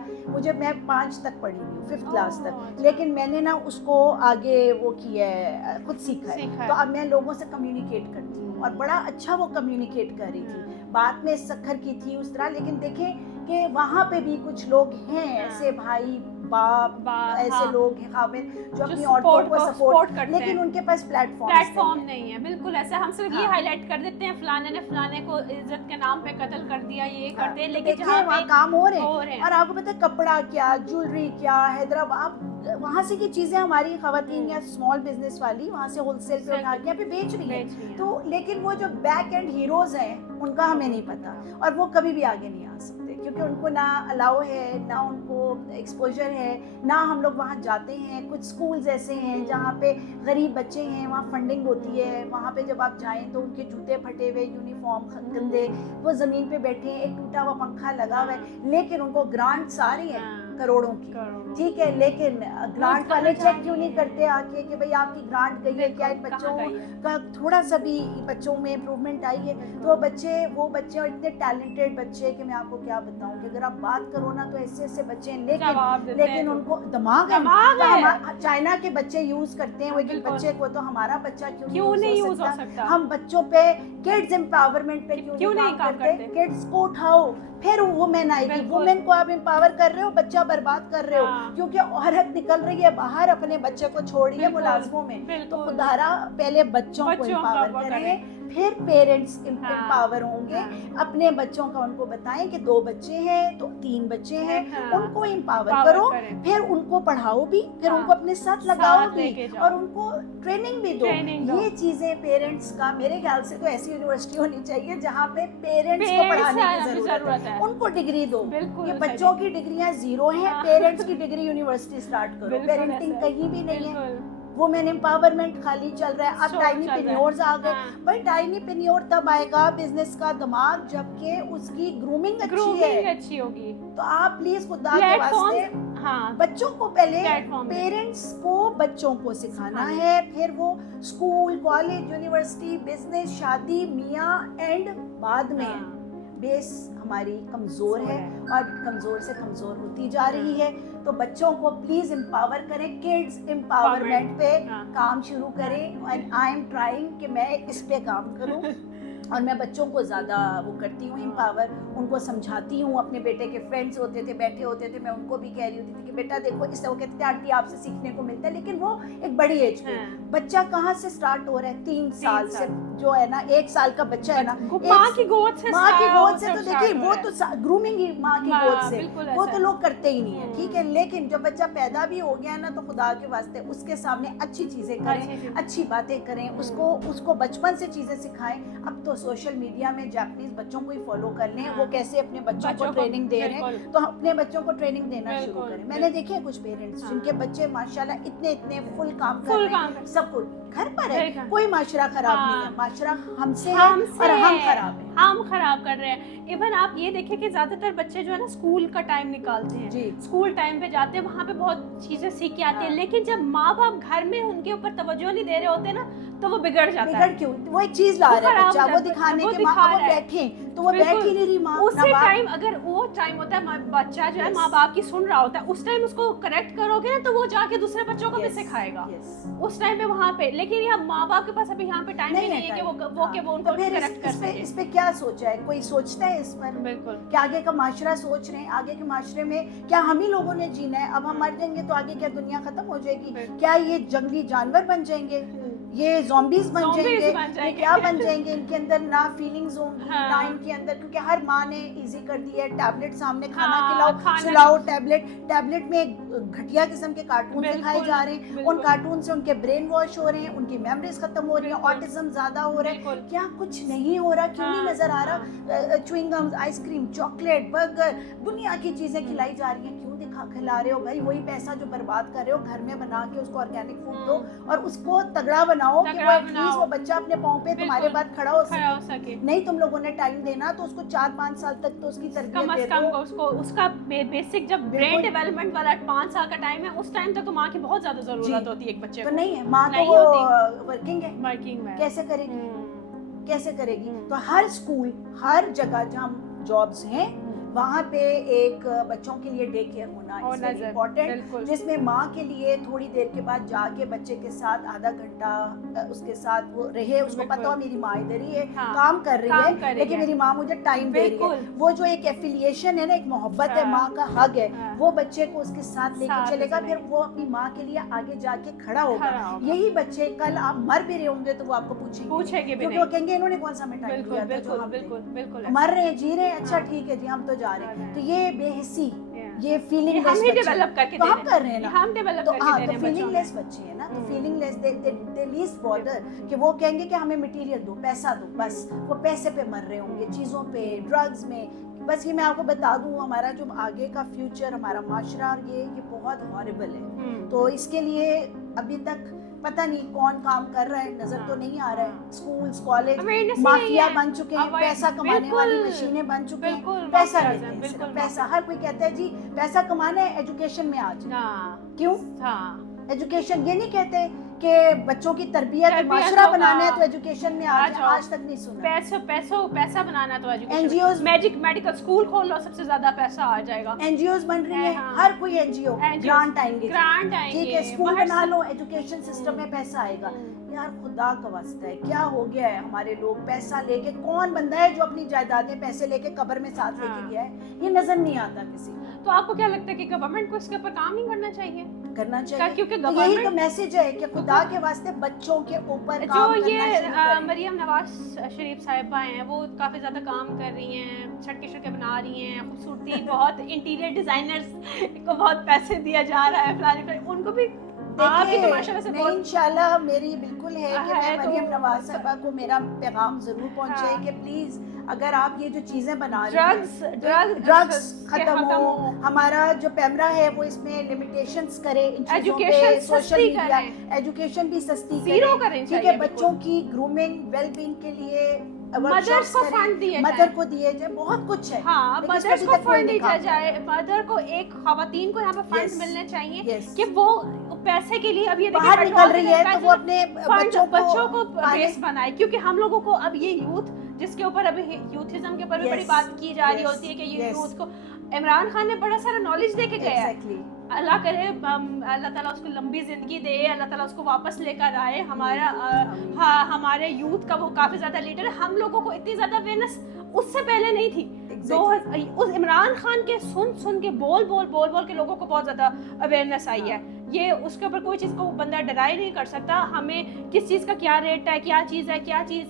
میں 5 تک پڑھی ہوئی ہوں, 5th کلاس تک, لیکن میں نے نا اس کو آگے وہ کیا ہے, خود سیکھا ہے. تو اب میں لوگوں سے کمیونیکیٹ کرتی ہوں, اور بڑا اچھا وہ کمیونیکیٹ کر رہی تھی. بات میں سکھر کی تھی اس طرح, لیکن دیکھیں کہ وہاں پہ بھی کچھ لوگ ہیں ایسے بھائی باپ, ایسے لوگ ہیں خاوند جو اپنی عورتوں کو سپورٹ کرتے ہیں, لیکن ان کے پاس پلیٹ فارم نہیں ہے. بالکل ایسے ہم صرف یہ ہائی لائٹ کر دیتے ہیں فلانے نے فلانے کو عزت کے نام پہ قتل کر دیا, یہ کرتے ہیں, لیکن جہاں وہاں کام ہو رہے ہیں. اور آپ کو پتہ ہے کپڑا کیا, جویلری کیا, حیدرآباد وہاں سے یہ چیزیں ہماری خواتین یا اسمال بزنس والی وہاں سے ہول سیل پہ اٹھا کے یہاں پہ بیچ رہی ہیں. تو لیکن وہ جو بیک اینڈ ہیروز ہیں ان کا ہمیں نہیں پتا, اور وہ کبھی بھی آگے نہیں آ سکتے, کیونکہ ان کو نہ الاؤ ہے, نہ ان کو ایکسپوجر ہے, نہ ہم لوگ وہاں جاتے ہیں. کچھ سکولز ایسے ہیں جہاں پہ غریب بچے ہیں, وہاں فنڈنگ ہوتی ہے, وہاں پہ جب آپ جائیں تو ان کے جوتے پھٹے ہوئے, یونیفارم گندے, وہ زمین پہ بیٹھے ہیں, ایک ٹوٹا ہوا پنکھا لگا ہوا ہے, لیکن ان کو گرانٹس آ رہی ہیں کروڑوں کی, ٹھیک ہے, لیکن گرانٹ والے چیک کیوں نہیں کرتے آ کے کہ بھئی آپ کی گرانٹ گئی ہے کیا, بچوں کا تھوڑا سا بھی بچوں میں امپروومنٹ آئی ہے. تو وہ بچے اور اتنے ٹیلنٹڈ بچے کہ میں آپ کو کیا بتاؤں, کہ اگر آپ بات کرو نا تو ایسے ایسے بچے ہیں, لیکن ان کو دماغ ہے. چائنا کے بچے یوز کرتے ہیں وہ ایک بچے کو, تو ہمارا بچہ کیوں نہیں یوز ہو سکتا. ہم بچوں پہ کڈز امپاورمنٹ پہ کیوں نہیں کام کرتے. کڈز کو اٹھاؤ, پھر وومن آئے گی, وومن کو آپ امپاور کر رہے ہو, بچہ برباد کر رہے ہو, کیونکہ عورت نکل رہی ہے باہر اپنے بچے کو چھوڑ رہی ہے ملازموں میں. تو خدارا پہلے بچوں کو امپاور کریں, پھر پیرنٹس امپاور ہوں گے. اپنے بچوں کا ان کو بتائیں کہ 2 بچے ہیں تو 3 بچے ہیں, ان کو امپاور کرو, پھر ان کو پڑھاؤ بھی, پھر ان کو اپنے ساتھ لگاؤ بھی, اور ان کو ٹریننگ بھی دو. یہ چیزیں پیرنٹس کا میرے خیال سے تو ایسی یونیورسٹی ہونی چاہیے جہاں پہ پیرنٹس کو پڑھانے کی ضرورت ہے, ان کو ڈگری دو. یہ بچوں کی ڈگریاں 0 ہیں, پیرنٹس کی ڈگری یونیورسٹی سٹارٹ کرو. پیرنٹنگ کہیں بھی نہیں ہے, وومن امپاورمنٹ خالی چل رہا ہے. اب ٹائنی پینیورز آ گئے. بھائی ٹائنی پینیور تب آئے گا بزنس کا دماغ جبکہ اس کی گرومنگ اچھی ہوگی. تو آپ پلیز خدا کے واسطے بچوں کو پہلے, پیرنٹس کو بچوں کو سکھانا ہے, پھر وہ اسکول, کالج, یونیورسٹی, بزنس, شادی, میاں, اینڈ بعد میں. بیس ہماری کمزور ہے اور کمزور سے کمزور ہوتی جا رہی ہے. تو بچوں کو پلیز امپاور کریں, کڈز امپاورمنٹ پہ کام شروع کریں. اینڈ آئی ایم ٹرائنگ کہ میں اس پہ کام کروں, اور میں بچوں کو زیادہ وہ کرتی ہوں امپاور, ان کو سمجھاتی ہوں. اپنے بیٹے کے فرینڈس ہوتے تھے, بیٹھے ہوتے تھے, میں ان کو بھی کہہ رہی ہوتی تھی کہ بیٹا دیکھو, اس سے وہ کہتے تھے آنٹی آپ سے سیکھنے کو ملتا ہے, لیکن وہ ایک بڑی ایج پہ. بچہ کہاں سے سٹارٹ ہو رہا ہے, 3 سال سے, جو ہے نا 1 سال کا بچہ ہے نا, ماں کی گود سے تو دیکھیں وہ تو گرومنگ ہی ماں کی گود سے, وہ تو لوگ کرتے ہی نہیں ہیں, ٹھیک ہے. لیکن جب بچہ پیدا بھی ہو گیا نا, تو خدا کے واسطے اس کے سامنے اچھی چیزیں کریں, اچھی باتیں کریں, اس کو بچپن سے چیزیں سکھائیں. اب تو سوشل میڈیا میں جاپنیز بچوں کو ہی فالو کر لیں, وہ کیسے اپنے بچوں کو ٹریننگ دے رہے ہیں, تو اپنے بچوں کو ٹریننگ دینا شروع کریں. میں نے دیکھے کچھ پیرنٹس جن کے بچے ماشاءاللہ اتنے فل کام کر رہے ہیں, سب کچھ گھر پر ہے, کوئی معاشرہ خراب نہیں ہے, معاشرہ ہم سے ہے اور ہم خراب ہیں, ہم خراب کر رہے ہیں. ایون آپ یہ دیکھیں کہ زیادہ تر بچے جو ہے نا اسکول کا ٹائم نکالتے ہیں, اسکول ٹائم پہ جاتے ہیں, وہاں پہ بہت چیزیں سیکھ کے آتے ہیں, لیکن جب ماں باپ گھر میں ان کے اوپر توجہ نہیں دے رہے ہوتے نا, تو وہ بگڑ جاتا ہے. کیوں؟ وہ ایک چیز لا رہا ہے بچہ, وہ دکھانے کے ماں وہ بیٹھے, تو وہ بیٹھ ہی نہیں رہی ماں. اسی ٹائم اگر وہ ٹائم ہوتا ہے بچہ جو ہے ماں باپ کی سن رہا ہوتا ہے, اس ٹائم اس کو کریکٹ کرو گے نا, تو وہ جا کے دوسرے بچوں کو بھی سکھائے گا اس ٹائم پہ وہاں پہ. لیکن یہ ماں باپ کے پاس ابھی یہاں پہ ٹائم نہیں ہے کہ وہ ان کو کریکٹ کر سکے. اس پہ کیا سوچا ہے کوئی, سوچتا ہے اس پر؟ بالکل, کہ آگے کا معاشرہ سوچ رہے ہیں, آگے کے معاشرے میں کیا ہم ہی لوگوں نے جینا ہے, اب ہم مر جائیں گے تو آگے کیا دنیا ختم ہو جائے گی, کیا یہ جنگلی جانور بن جائیں گے, یہ زومبیز بن جائیں گے، یہ کیا بن جائیں گے، ان کے اندر نہ فیلنگز ہوں گی نہ ان کے اندر، کیونکہ ہر ماں نے ایزی کر دی ہے، ٹیبلٹ سامنے کھانا کھلاؤ، سلاؤ، ٹیبلٹ میں گھٹیا قسم کے کارٹون دکھائے جا رہے ہیں، ان کارٹون سے ان کے برین واش ہو رہے ہیں، ان کی میموریز ختم ہو رہی ہیں، آٹزم زیادہ ہو رہا ہے، کیا کچھ نہیں ہو رہا، کیوں نہیں نظر آ رہا؟ چوئنگ گم، آئس کریم، چاکلیٹ، برگر، دنیا کی چیزیں کھلائی جا رہی ہیں، کیوں کھلا رہے ہو بھائی؟ وہی پیسہ جو برباد کر رہے ہو گھر میں بنا کے اس کو آرگینک فوڈ دو اور اس کو تگڑا بناؤ کہ وہ ایٹ لیسٹ وہ بچہ اپنے پاؤں پہ تمہارے بعد کھڑا ہو سکے. نہیں تم لوگوں نے ٹائم دینا تو اس کو 4-5 سال تک تو اس کی تربیت دے دو. اس کو اس کا بیسک جب برین ڈیولپمنٹ والا 5 سال کا ٹائم ہے، اس ٹائم تک تو ماں کی بہت زیادہ ضرورت ہوتی ہے ایک بچے کو. نہیں ہے ماں تو وہ ورکنگ ہے، ورکنگ میں کیسے کرے گی؟ کیسے کرے گی؟ تو ہر اسکول، ہر جگہ جہاں جابس ہیں وہاں پہ ایک بچوں کے لیے ڈے کیئر ہونا از امپورٹنٹ، جس میں ماں کے لیے تھوڑی دیر کے بعد جا کے بچے کے ساتھ آدھا گھنٹہ اس کے ساتھ وہ رہے، اس کو پتا ہو میری ماں ادھر ہی ہے کام کر رہی ہے لیکن میری ماں مجھے ٹائم دے رہی ہے. وہ جو ایک ایفیلیشن ہے نا، ایک محبت ہے، ماں کا حق ہے، وہ بچے کو اس کے ساتھ لے کے چلے گا، پھر وہ اپنی ماں کے لیے آگے جا کے کھڑا ہوگا. یہی بچے کل آپ مر بھی رہے ہوں گے تو وہ آپ کو پوچھیں گے، کیونکہ وہ کہیں گے انہوں نے کون سا ہمیں ٹائم دیا تھا جو ہم مر رہے ہیں، جی رہے ہیں، اچھا ٹھیک ہے جی ہم تو جا رہے ہیں. تو یہ بے حسی، یہ فیلنگ لیس بچے ہم کر رہے ہیں نا، تو فیلنگ لیس بچے ہیں نا، تو فیلنگ لیس دے لیسٹ بارڈر کہ وہ کہیں گے کہ ہمیں مٹیریل دو، پیسہ دو، بس وہ پیسے پہ مر رہے ہوں گے، چیزوں پہ، ڈرگز میں. بس یہ میں آپ کو بتا دوں ہمارا جو آگے کا فیوچر، ہمارا معاشرہ یہ بہت ہاربل ہے. تو اس کے لیے ابھی تک پتہ نہیں کون کام کر رہا ہے، نظر تو نہیں آ رہا ہے. اسکولز، کالج مافیا بن چکے ہیں، پیسہ کمانے والی مشینیں بن چکے ہیں، پیسہ لیتے ہیں صرف پیسہ. ہر کوئی کہتا ہے جی پیسہ کمانا ہے، ایجوکیشن میں آ جائے. کیوں ایجوکیشن؟ یہ نہیں کہتے کہ بچوں کی تربیت معاشرہ بنانا ہے تو ایجوکیشن میں آ جائے. آج تک نہیں سنا. پیسہ بنانا تو ایجوکیشن، میڈیکل اسکول کھول لو، سب سے زیادہ پیسہ آ جائے گا. این جی اوز بن رہی ہیں، ہر کوئی این جی او، گرانٹ آئیں گے، ٹھیک ہے، اسکول بنا لو، ایجوکیشن سسٹم میں پیسہ آئے گا. یار خدا کا واسطہ ہے، کیا ہو گیا ہے ہمارے لوگ؟ پیسہ لے کے کون بندہ ہے جو اپنی جائیدادیں پیسے لے کے قبر میں ساتھ لے کے گیا ہے؟ یہ نظر نہیں آتا کسی کو. تو آپ کو کیا لگتا ہے کہ گورنمنٹ کو اس کے اوپر کام نہیں کرنا چاہیے؟ کرنا چاہیے، کیونکہ یہی تو میسج ہے کہ خدا کے واسطے بچوں کے اوپر کام کرنا شروع کریں. مریم نواز شریف صاحبہ ہیں، وہ کافی زیادہ کام کر رہی ہیں، سڑکیں بنا رہی ہیں، خوبصورتی بہت انٹیریئر ڈیزائنرز کو بہت پیسے دیا جا رہا ہے، فلاں ان کو بھی انشاءاللہ میری بالکل ہے کہ میں مریم نواز صاحبہ کو میرا پیغام ضرور پہنچے کہ پلیز اگر آپ یہ جو چیزیں بنا رہے ہیں، ڈرگز ختم ہو، ہمارا جو پیمرا ہے وہ اس میں لمیٹیشنز کرے ان چیزوں پہ، سوشل میڈیا، ایجوکیشن بھی سستی کرے، ٹھیک ہے، بچوں کی گرومنگ، ویل بینگ کے لیے مدر کو فنڈ دیے، مدر کو دیے جائے، بہت کچھ ہے. ہاں مدر کو فنڈ دیا جائے، مدر کو ایک خواتین کو یہاں پہ فنڈ ملنے چاہیے کہ وہ پیسے کے لیے اب یہ باہر نکل رہی ہے تو وہ اپنے بچوں کو بیس بنائے. کیونکہ ہم لوگوں کو اب یہ یوتھ جس کے اوپر ابھی یوتھزم کے اوپر بھی بڑی بات کی جا رہی ہوتی ہے کہ یہ یوتھ کو عمران خان نے بڑا سارا نالج دے کے گیا ہے. اللہ کرے اللہ تعالیٰ اس کو لمبی زندگی دے، اللہ تعالیٰ اس کو واپس لے کر آئے. ہمارے یوتھ کا وہ کافی زیادہ لیڈر ہے. ہم لوگوں کو اتنی زیادہ اویئرنیس اس سے پہلے نہیں تھی. اس عمران خان کے سن کے بول کے لوگوں کو بہت زیادہ اویئرنیس آئی ہے. یہ اس کے اوپر کوئی چیز کو بندہ ڈرائی نہیں کر سکتا. ہمیں کس چیز کا کیا ریٹ ہے، کیا چیز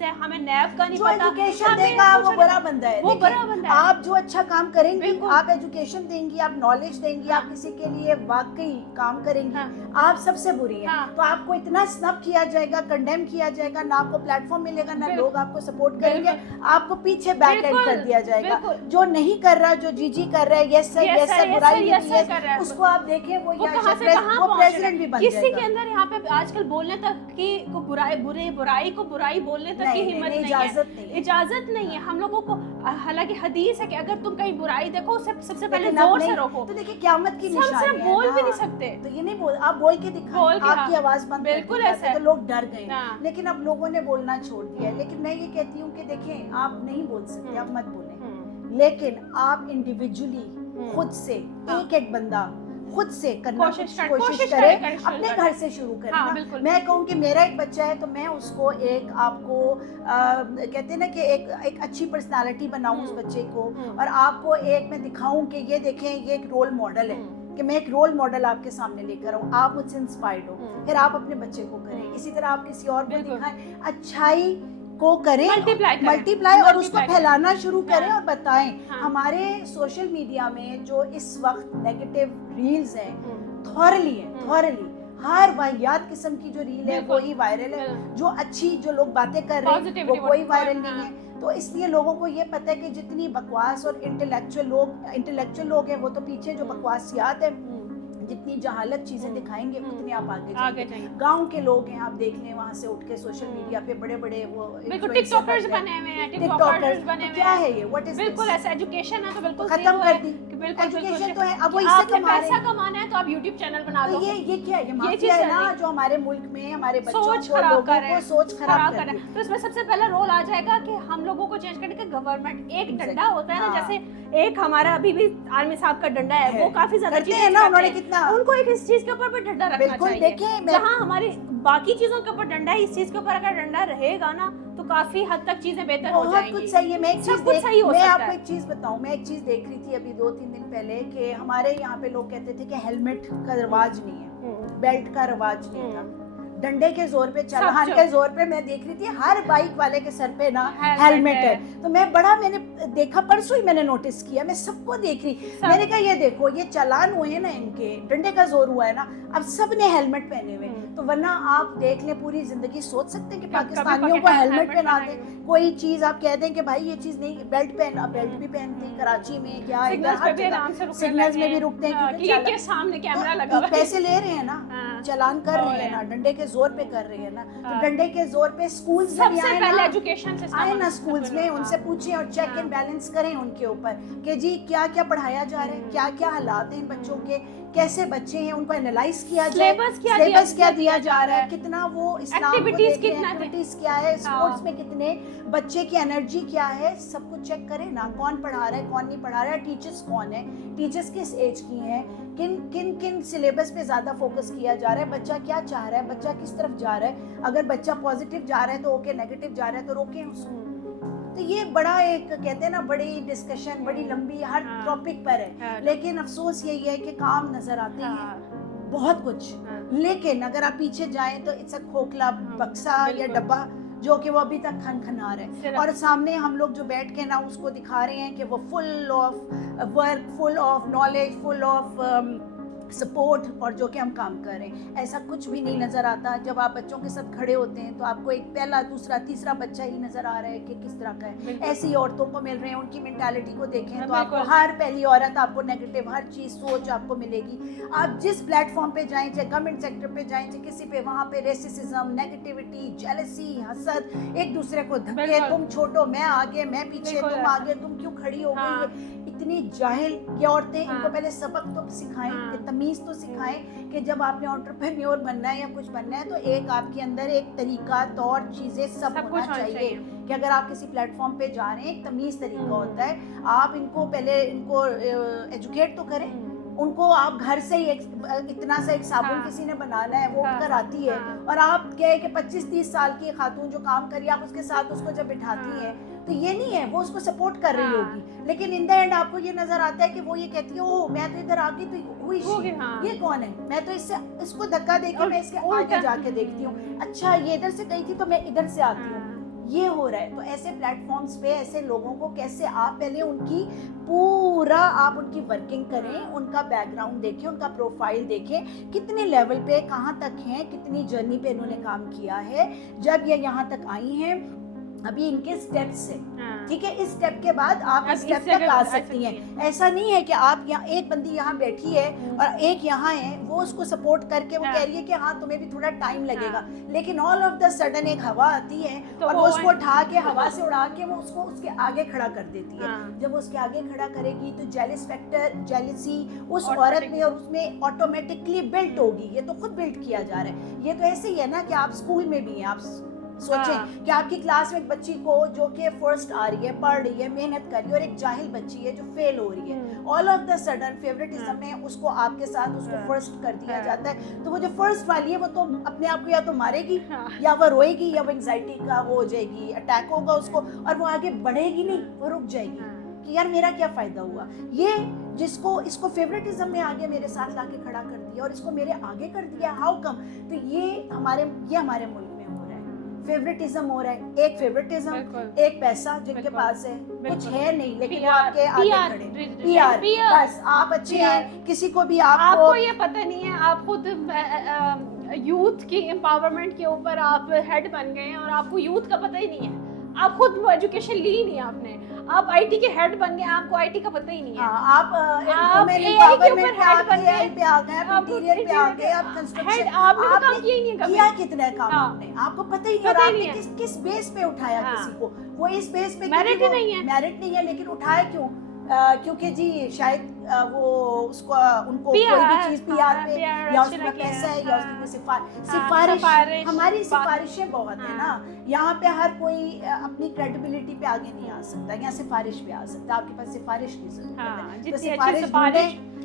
ہے، ہمیں نیب کا نہیں پتا. جو ایجوکیشن دے گا وہ بڑا بندہ ہے، وہ بڑا بندہ ہے. آپ جو اچھا کام کریں گی، آپ ایجوکیشن دیں گی، آپ نالج دیں گی، آپ کسی کے لیے واقعی کام کریں گی، آپ سب سے بری ہیں. تو آپ کو اتنا سنب کیا جائے گا، کنڈیم کیا جائے گا، نہ آپ کو پلیٹ فارم ملے گا، نہ لوگ آپ کو سپورٹ کریں گے، آپ کو پیچھے بیک اینڈ کر دیا جائے گا. جو نہیں کر رہا، جو جی کر رہا ہے، یس سر برائی اس کو آپ دیکھیں وہ پریزیڈنٹ بھی بن جائے گا. کسی کے اندر یہاں پہ آج کل بولنے تک کی برائی کو برائی بولنے تک کی ہمت نہیں ہے، اجازت نہیں ہے ہم لوگوں کو. حالانکہ حدیث ہے کہ اگر تم کہیں برائی دیکھو سب سے پہلے زور سے روکو. تو دیکھیں قیامت کی نشانی ہے، بول بھی نہیں سکتے. تو یہ نہیں بول، آپ بول کے دکھائیں، آپ کی آواز بند بالکل ایسا ہے تو لوگ ڈر گئے. لیکن اب لوگوں نے بولنا چھوڑ دیا ہے. لیکن میں یہ کہتی ہوں کہ دیکھیں آپ نہیں بول سکتے، آپ مت بولیں، لیکن آپ انڈیویجولی خود سے ایک بندہ خود سے کرنا کوشش کرے، اپنے گھر سے شروع کرے. میں کہوں کہ میرا ایک بچہ ہے تو میں اس کو ایک آپ کو کہتے ہیں نا کہ ایک اچھی پرسنالٹی بناؤں اس بچے کو، اور آپ کو ایک میں دکھاؤں کہ یہ دیکھیں یہ ایک رول ماڈل ہے. کہ میں ایک رول ماڈل آپ کے سامنے لے کر آؤں, آپ مجھ سے انسپائرڈ ہو, پھر آپ اپنے بچے کو کریں, اسی طرح آپ کسی اور کو دکھائیں, اچھائی کو کریں, ملٹیپلائی اور اس کو پھیلانا شروع کریں اور بتائیں. ہمارے سوشل میڈیا میں جو اس وقت نیگیٹو ریلز ہیں تھورلی ہر واحد قسم کی جو ریل ہے وہی وائرل ہے, جو اچھی جو لوگ باتیں کر رہے ہیں وہ کوئی وائرل نہیں ہے. تو اس لیے لوگوں کو یہ پتہ ہے کہ جتنی بکواس اور انٹلیکچوئل لوگ ہیں وہ تو پیچھے, جو بکواسیات ہیں جتنی جہالت چیزیں دکھائیں گے اتنی آپ آگے جائیں گے. گاؤں کے لوگ ہیں, آپ دیکھ لیں وہاں سے اٹھ کے سوشل میڈیا پہ بڑے بڑے وہ ٹک ٹاکرز بنے ہوئے ہیں, ٹک ٹاکرز بنے ہوئے ہیں. کیا ہے یہ, واٹ از بالکل ایسا ایجوکیشن ہے تو بالکل ختم کر دی. ایجوکیشن تو ہے, اب وہ اس سے کما رہے ہیں. پیسہ کمانا ہے تو آپ یوٹیوب چینل بنا لو. یہ کیا ہے, یہ مافیا ہے نا جو ہمارے ملک میں ہمارے بچوں کو, لوگوں کو سوچ خراب کر رہی ہے. تو اس میں سب سے پہلا رول آ جائے گا کہ ہم لوگوں کو چینج کرنے کا گورنمنٹ. ایک ڈنڈا ہوتا ہے نا, جیسے ایک ہمارا ابھی بھی آرمی صاحب کا ڈنڈا ہے, وہ کافی زیادہ کرتے ہیں نا, انہوں نے کتنا, ان کو ایک اس چیز کے اوپر بھی ڈنڈا رکھنا چاہیے. جہاں ہماری باقی چیزوں کے اوپر ڈنڈا ہے, اس چیز کے اوپر اگر ڈنڈا رہے گا نا تو کافی حد تک چیزیں بہتر ہو جائیں گی. بہت کچھ صحیح ہے. میں آپ کو ایک چیز بتاؤں, میں ایک چیز دیکھ رہی تھی ابھی 2-3 دن پہلے کہ ہمارے یہاں پہ لوگ کہتے تھے کہ ہیلمٹ کا رواج نہیں ہے, بیلٹ کا رواج نہیں تھا, ڈنڈے کے زور پہ, چلان کے زور پہ. میں دیکھ رہی تھی ہر بائک والے کے سر پہ نا ہیلمٹ ہے. تو میں نے دیکھا, پرسوں ہی میں نے نوٹس کیا, میں سب کو دیکھ رہی, میں نے کہا یہ دیکھو یہ چلان ہوئے ہیں نا, ان کے ڈنڈے کا زور ہوا ہے نا, اب سب نے ہیلمٹ پہنے ہوئے. تو ورنہ آپ دیکھ لیں پوری زندگی سوچ سکتے ہیں کہ پاکستانیوں کو ہیلمٹ پہنا دیں, کوئی چیز آپ کہہ دیں کہ بھائی یہ چیز نہیں, بیلٹ پہن, اب بیلٹ بھی پہنتے ہیں کراچی میں, کیا سگنلز میں بھی رکتے ہیں سامنے کیمرہ لگا, پیسے لے رہے ہیں نا, چلان کر رہے ہیں نا, ڈنڈے کے زور پہ کر رہے ہیں نا. تو ڈنڈے کے زور پہ اسکولز میں بھی آئے نا, اسکولز میں ان سے پوچھیں اور چیک اینڈ بیلنس کریں ان کے اوپر کہ جی کیا کیا پڑھایا جا رہا ہے, کیا کیا حالات ہیں ان بچوں کے, کیسے بچے ہیں, ان کو انالائز کیا جائے, سلیبس کیا دیا جا رہا ہے, کتنا وہ اسلام کو دیکھ رہے ہیں, ایکٹیویٹیز کیا ہے, اسپورٹس میں کتنے, بچے کی انرجی کیا ہے, سب کچھ چیک کریں نا. کون پڑھا رہا ہے, کون نہیں پڑھا رہا ہے, ٹیچرز کون ہیں, ٹیچرز کس ایج کی ہیں, کن سلیبس پہ زیادہ فوکس کیا جا رہا ہے, بچہ کیا چاہ رہا ہے, بچہ کس طرف جا رہا ہے. اگر بچہ پازیٹیو جا رہا ہے تو اوکے, نیگیٹو جا رہا ہے تو روکیں اس کو. تو یہ بڑا ایک کہتے ہیں نا بڑی ڈسکشن, بڑی لمبی ہر ٹاپک پر ہے, لیکن افسوس یہی ہے کہ کام نظر آتے ہیں بہت کچھ, لیکن اگر آپ پیچھے جائیں تو اٹس اے کھوکھلا بکسا یا ڈبہ جو کہ وہ ابھی تک کھنکھنا رہا ہے, اور سامنے ہم لوگ جو بیٹھ کے نا اس کو دکھا رہے ہیں کہ وہ full of work, full of knowledge, full of support, اور جو کہ ہم کام کر رہے ہیں. ایسا کچھ بھی نہیں نظر آتا. جب آپ بچوں کے ساتھ کھڑے ہوتے ہیں تو آپ کو ایک پہلا, دوسرا, تیسرا بچہ ہی نظر آ رہا ہے کہ کس طرح کا ہے. ایسی عورتوں کو مل رہے ہیں, ان کی مینٹالٹی کو دیکھیں تو آپ کو ہر پہلی عورت آپ کو نیگیٹو ہر چیز سوچ آپ کو ملے گی. آپ جس پلیٹ فارم پہ جائیں, چاہے گورنمنٹ سیکٹر پہ جائیں, چاہے کسی پہ, وہاں پہ ریسسزم, نیگیٹیوٹی, جیلسی, حسد, ایک دوسرے کو دھکے, تم چھوٹو, میں آگے, میں پیچھے, تم آگے, تم کیوں کھڑی ہو گئی. اتنی جاہل یہ عورتیں, ان کو پہلے سبق تو سکھائیں, تمیز تو سکھائیں کہ جب آپ نے انٹرپرینیور بننا ہے یا کچھ بننا ہے تو ایک آپ کے اندر ایک طریقہ, طور, چیزیں سب ہونا چاہیے کہ اگر آپ کسی پلیٹ فارم پہ جا رہے ہیں ایک تمیز طریقہ ہوتا ہے. آپ ان کو پہلے ان کو ایجوکیٹ تو کریں, ان کو آپ گھر سے ہی اتنا سا ایک صابن کسی نے بنانا ہے وہ اٹھ کر آتی ہے, اور آپ کہے کہ 25-30 سال کی خاتون جو کام کری, آپ اس کے ساتھ اس کو جب بٹھاتی ہیں تو یہ نہیں ہے وہ اس کو سپورٹ کر رہی ہوگی, لیکن ان دا اینڈ آپ کو یہ نظر آتا ہے کہ وہ یہ کہتی ہے او میں تو ادھر آ گئی تو ہوئی, یہ کون ہے, میں تو اس کو دھکا دے کے میں اس کے آگے جا کے دیکھتی ہوں, اچھا یہ ادھر سے گئی تھی تو میں ادھر سے آتی ہوں. یہ ہو رہا ہے. تو ایسے پلیٹ فارمز پہ ایسے لوگوں کو کیسے آپ پہلے ان کی پورا آپ ان کی ورکنگ کریں, ان کا بیک گراؤنڈ دیکھیں, ان کا پروفائل دیکھیں, کتنے لیول پہ کہاں تک ہیں, کتنی جرنی پہ انہوں نے کام کیا ہے. جب یہ یہاں تک آئی ہیں ابھی ان کے سٹیپس سے, ٹھیک ہے, اس سٹیپ کے بعد آپ اس سٹیپ تک آ سکتی ہیں. ایسا نہیں ہے کہ آپ یہاں ایک بندی یہاں بیٹھی ہے اور ایک یہاں ہے, وہ اس کو سپورٹ کر کے وہ کہہ رہی ہے کہ ہاں تمہیں بھی تھوڑا ٹائم لگے گا, لیکن آل آف دا سڈن ایک ہوا آتی ہے اور وہ اس کو اٹھا کے ہوا سے اڑا کے وہ اس کو اس کے آگے کھڑا کر دیتی ہے. جب وہ اس کے آگے کھڑا کرے گی تو جیلس فیکٹر, جیلسی اس عورت میں اور اس میں آٹومیٹکلی بلٹ ہوگی. یہ تو خود بلٹ کیا جا رہا ہے. یہ تو ایسے ہی ہے نا کہ آپ اسکول میں بھی ہیں, آپ سوچیں کہ آپ کی کلاس میں ایک بچی کو جو کہ فرسٹ آ رہی ہے, پڑھ رہی ہے, محنت کر رہی ہے, اور ایک جاہل بچی ہے جو فیل ہو رہی ہے, all of the sudden favouritism میں اس کو آپ کے ساتھ اس کو فرسٹ کر دیا جاتا ہے. تو وہ جو فرسٹ والی ہے وہ تو اپنے آپ کو یا تو مارے گی یا وہ روئے گی یا وہ انگزائٹی کا وہ ہو جائے گی, اٹیک ہوگا اس کو, اور وہ آگے بڑھے گی نہیں, وہ رک جائے گی کہ یار میرا کیا فائدہ ہوا. یہ جس کو اس کو فیوریٹزم میں آگے میرے ساتھ لا کے کھڑا کر دیا اور اس کو میرے آگے کر دیا, ہاؤ کم. تو یہ ہمارے ملک میں ہو رہا ہے, فیوریٹزم ہو رہا ہے. ایک فیوریٹزم, ایک پیسہ جن کے پاس ہے, کچھ ہے نہیں لیکن وہ آپ کے آگے کھڑے. پی آر, بس آپ اچھے ہیں, کسی کو بھی آپ کو یہ پتہ نہیں ہے, آپ خود یوتھ کی امپاورمنٹ کے اوپر آپ ہیڈ بن گئے ہیں اور آپ کو یوتھ کا پتہ ہی نہیں ہے. آپ خود وہ ایجوکیشن لی ہی نہیں آپ نے, آپ آئی ٹی کے ہیڈ بن گئے, آپ کو آئی ٹی کا پتہ ہی نہیں ہے. آپ امپاورمنٹ پہ آ گئے, آپ انٹیریئر پہ آ گئے, آپ کنسٹرکشن, آپ نے کیا کتنا کام آپ نے, آپ کو پتہ ہی نہیں. اور آپ نے کس بیس پہ اٹھایا کسی کو, وہ اس بیس پہ میرٹ نہیں ہے, لیکن اٹھایا کیوں؟ کیونکہ جی شاید وہ اس کو ان کو کوئی بھی چیز پی آر پہ یا اس کا پیسہ ہے یا اس کی سفارش. ہماری سفارشیں بہت ہیں نا, یہاں پہ ہر کوئی اپنی کریڈیبلٹی پہ آگے نہیں آ سکتا, یہاں سفارش پہ آ سکتا. آپ کے پاس سفارش کی ضرورت ہے,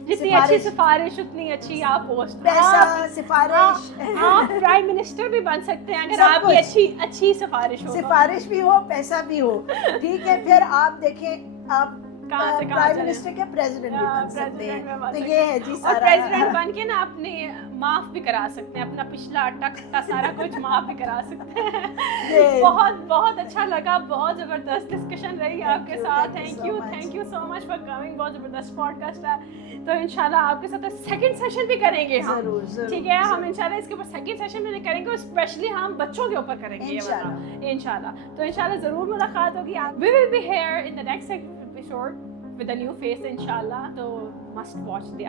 جتنی اچھی سفارش اتنی اچھی آپ پوسٹ, پیسہ, سفارش. آپ پرائم منسٹر بھی بن سکتے ہیں اگر آپ کی اچھی سفارش بھی ہو, پیسہ بھی ہو. ٹھیک ہے, پھر آپ دیکھیں آپ پرائم منسٹر کے پریزیڈنٹ بھی بن سکتے ہیں. تو یہ ہے جی سارا, پریزیڈنٹ بن کے نا اپنے معاف بھی کرا سکتے ہیں, اپنا پچھلا ٹکا سارا کچھ معاف بھی کرا سکتے ہیں. بہت اچھا لگا, بہت زبردست ڈسکشن رہی آپ کے ساتھ. Thank you so much for coming. بہت زبردست پوڈ کاسٹ ہے. تو انشاءاللہ آپ کے ساتھ سیکنڈ سیشن بھی کریں گے ہم, ٹھیک ہے, ہم انشاءاللہ اس کے اوپر سیکنڈ سیشن بھی کریں گے, اور اسپیشلی ہم بچوں کے اوپر کریں گے انشاءاللہ. تو انشاءاللہ ضرور ملاقات ہوگی. We will be here in the next episode with a new face inshallah, so must watch the